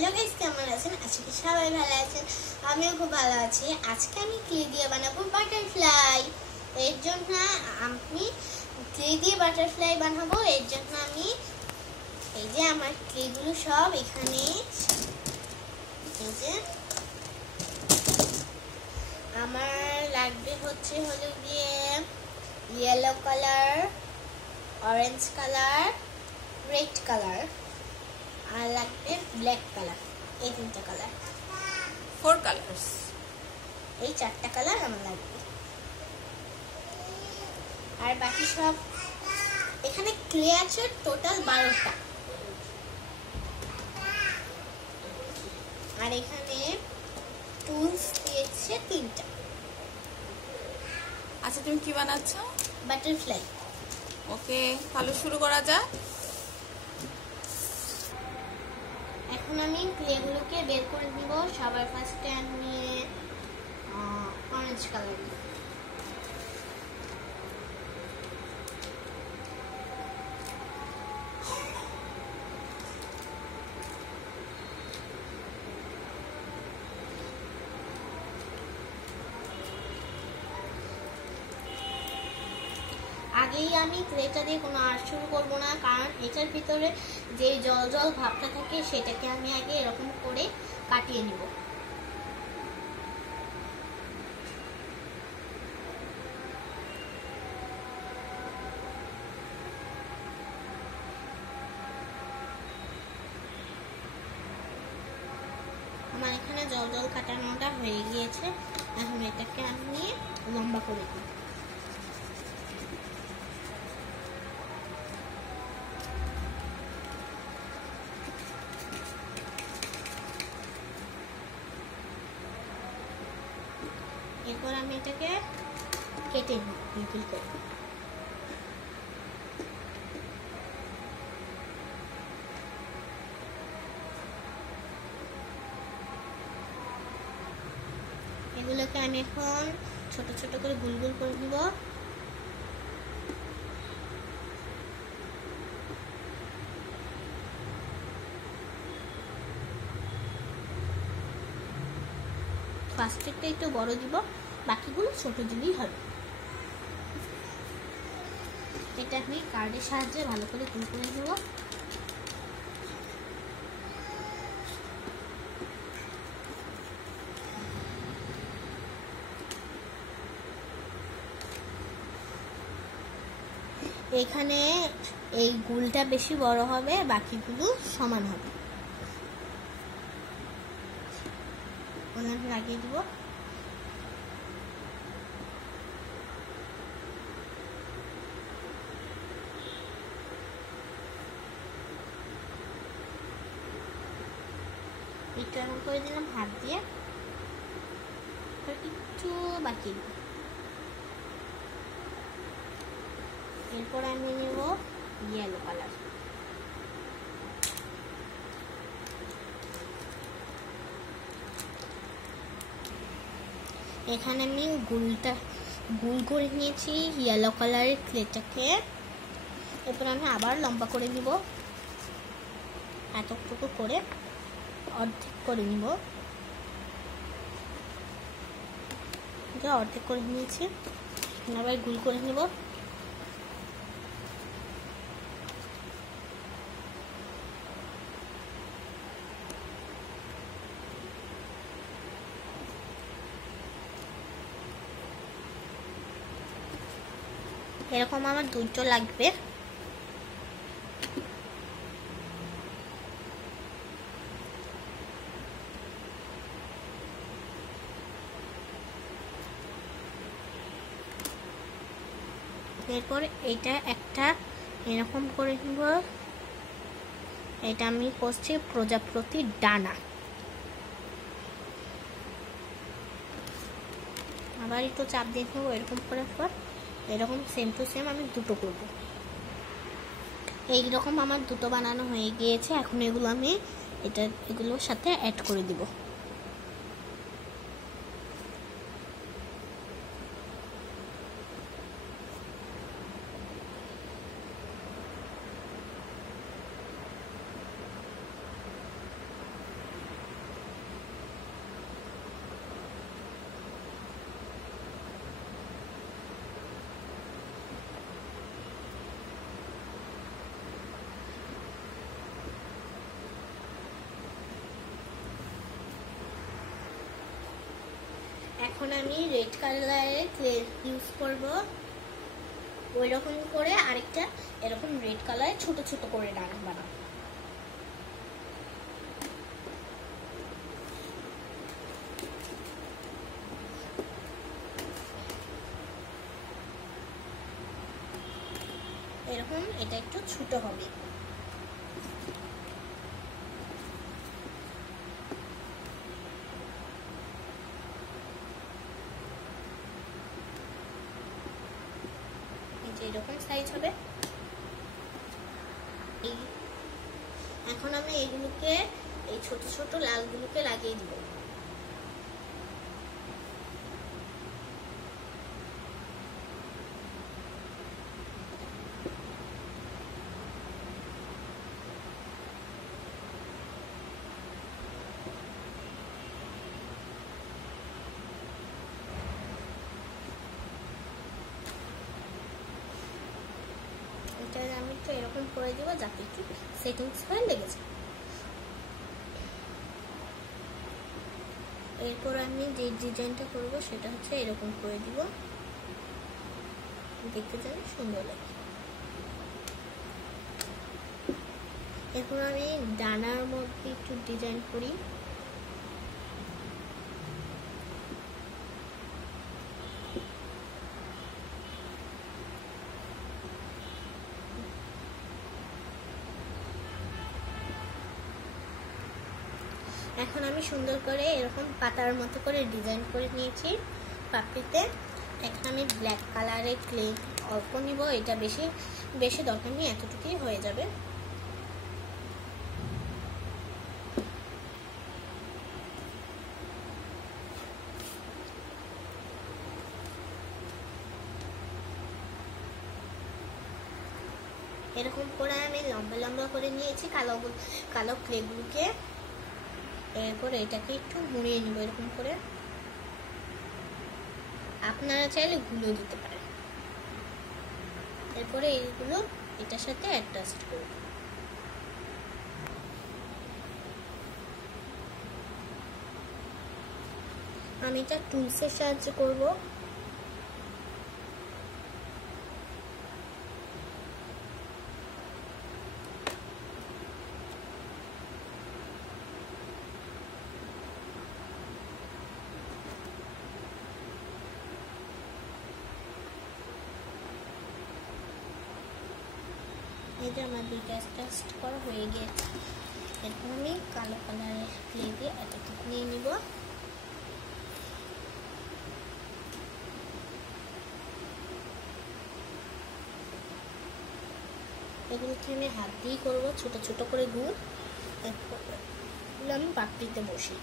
Hello guys, কেমন আছেন? আজকে সবাই ভালো আছেন, আমিও খুব ভালো আছি। আজকে আমি ক্লে দিয়ে বানাবো বাটারফ্লাই। এর জন্য আমি ক্লে দিয়ে বাটারফ্লাই বানাবো। এর জন্য আমি এই যে আমার ক্লেগুলো সব এখানে, এই যে আমার লাগবে হলো গিয়ে yellow colour, orange colour, red colour আর লাগবে ব্ল্যাক কালার। এই তিনটা কালার, 4 কালার্স, এই 4টা কালার আমার লাগবে। আর বাকি সব এখানে ক্লে আছে টোটাল 12টা। আর এখানে টুলস দিয়েছে 3টা। আচ্ছা তুমি কি বানাচ্ছ? বাটারফ্লাই। ওকে, তাহলে শুরু করা যাক। এখন আমি ক্লেগুলোকে বের করে নিব। সবার ফার্স্টে আমি অরেঞ্জ কালার নিব। আগেই আমি ক্লেটা দিয়ে কোনো আর্ট শুরু করবো না, কারণ এটার ভিতরে যে জল জল ভাবটা থাকে সেটাকে আমি আগে এরকম করে কাটিয়ে নিব। আমার এখানে জল জল কাটানোটা হয়ে গিয়েছে। এখন এটাকে আমি লম্বা করে দিই। এরপর আমি এটাকে কেটে নিই করে। এগুলোকে আমি এখন ছোট ছোট করে গোল গোল করে দিব। ফার্স্টেরটা একটু বড় দিব, বাকিগুলো ছোট দিলেই হবে। এটা আমি কার্ডের সাহায্যে ভালো করে গোল করে দেব। এখানে এই গোলটা বেশি বড় হবে, বাকিগুলো সমান হবে। লাগিয়ে দিব। একটু এমন করে দিলাম হাত দিয়ে, একটু বাকি। এরপর আমি নেব ইয়েলো কালার। এখানে আমি গোল করে নিয়েছি ইয়েলো কালারের ক্লেটাকে। এরপর আমি আবার লম্বা করে নিব, এতটুকু করে অর্ধেক করে নিব। অর্ধেক করে নিয়েছি, আবার গোল করে নিব। এরকম আমার 2টো লাগবে। এরপর এটা একটা এরকম করে নিব। এটা আমি করছি প্রজাপতির ডানা। আবার একটু চাপ দিয়ে নেব এরকম করার পর। এরকম সেম টু সেম আমি 2টো করব। এইরকম আমার 2টো বানানো হয়ে গিয়েছে। এখন এগুলো আমি এগুলোর সাথে অ্যাড করে দিব। এখন আমি রেড কালারের ক্লে ইউজ করব। ওই রকম করে আরেকটা এরকম রেড কালারে ছোট ছোট করে ডানা বানাবো। এরকম এটা একটু ছোট হবে। এরকম সাইজ হবে। এখন আমি এইগুলোকে এই ছোট ছোট লালগুলোকে লাগিয়ে দিব। আমি তো এরকম করে দিব যাতে একটু সেটিংস হয়ে লেগেছে। এরপর আমি যে ডিজাইনটা করব সেটা হচ্ছে এরকম করে দিব, দেখতে যেন সুন্দর লাগে। এরপর আমি ডানার মধ্যে একটু ডিজাইন করি। এখন আমি সুন্দর করে এরকম পাতার মতো করে ডিজাইন করে নিয়েছি পাপড়িতে। এখন আমি ব্ল্যাক কালারের ক্লে অল্প নিব, এটা বেশি বেশি দরকার নেই, এতটুকুই হয়ে যাবে। এরকম করে আমি লম্বা লম্বা করে নিয়েছি কালো কালো ক্লেগুলোকে। এরপর এটাকে একটু মুড়িয়ে নিব এরকম করে। আপনারা চাইলে গুলো দিতে পারেন। এরপরে এইগুলো এটার সাথে অ্যাডজাস্ট করব। আমি এটা টুলসের সাহায্যে করব। এই যে আমার দুইটা অ্যাডজাস্ট করা হয়ে গেছে। এরপর আমি কালো কালারের ক্লে দিয়ে এতটুকু নিয়ে নিব। এগুলোকে আমি হাত দিয়ে করব ছোট ছোট করে গুড়। এরপর আমি পাপড়িতে বসি।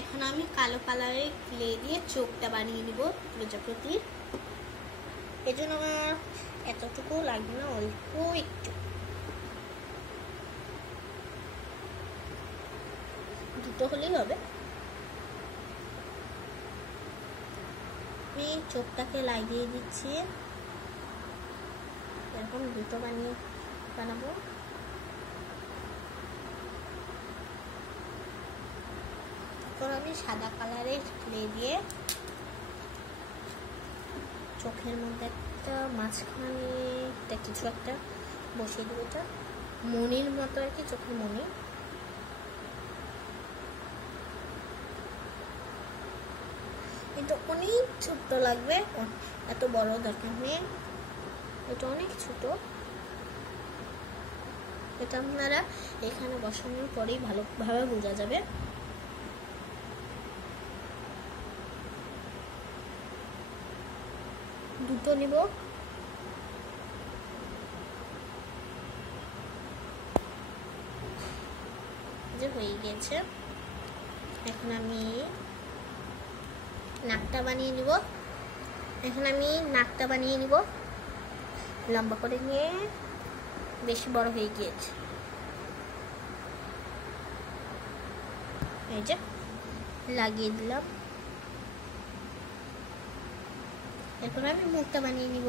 এখন আমি কালো কালারের ক্লে দিয়ে চোখটা বানিয়ে নিব প্রজাপতির। এর জন্য আমার এতটুকু লাগবে না, অল্প একটু, দুটো হলেই হবে। আমি চোখটাকে লাগিয়ে দিচ্ছি, এরকম দুটো বানাবো। আমি সাদা কালারের ক্লে দিয়ে চোখের মধ্যে একটা মাঝখানে একটা কিছু একটা বসিয়ে দেবো। এটা মনির মতো আর কি, চোখের মনি। এটা অনেক ছোট্ট লাগবে, এত বড় দরকার নেই, এটা অনেক ছোট। এটা আপনারা এখানে বসানোর পরেই ভালোভাবে বোঝা যাবে। দুটো নিব। যে হয়ে গেছে, এখন আমি নাকটা বানিয়ে নিব। লম্বা করে নিয়ে, বেশি বড় হয়ে গিয়েছে। এই যে লাগিয়ে দিলাম। এরপর আমি মুখটা বানিয়ে নিব।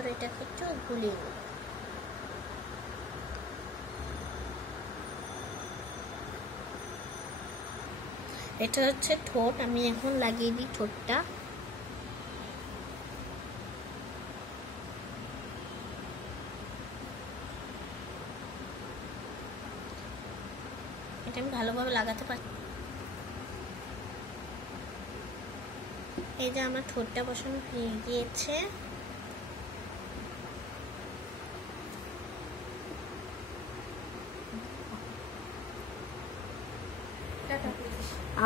এখন এটাকে একটু গুলিয়ে নেব। এটা হচ্ছে ঠোঁট, আমি এখন লাগিয়ে দিই ঠোঁটটা। এটা আমি ভালোভাবে লাগাতে পারি। এই যে আমার ঠোঁটটা বসানো হয়ে গিয়েছে।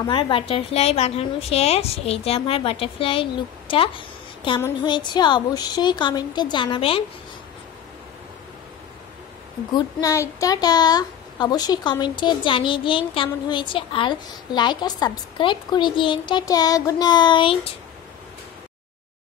আমার বাটারফ্লাই বানানো শেষ। এই যে আমার বাটারফ্লাই লুকটা কেমন হয়েছে অবশ্যই কমেন্টে জানাবেন। Good night, tata. অবশ্যই কমেন্টে জানিয়ে দিন কেমন হয়েছে, আর লাইক আর সাবস্ক্রাইব করে দিন। Tata, good night.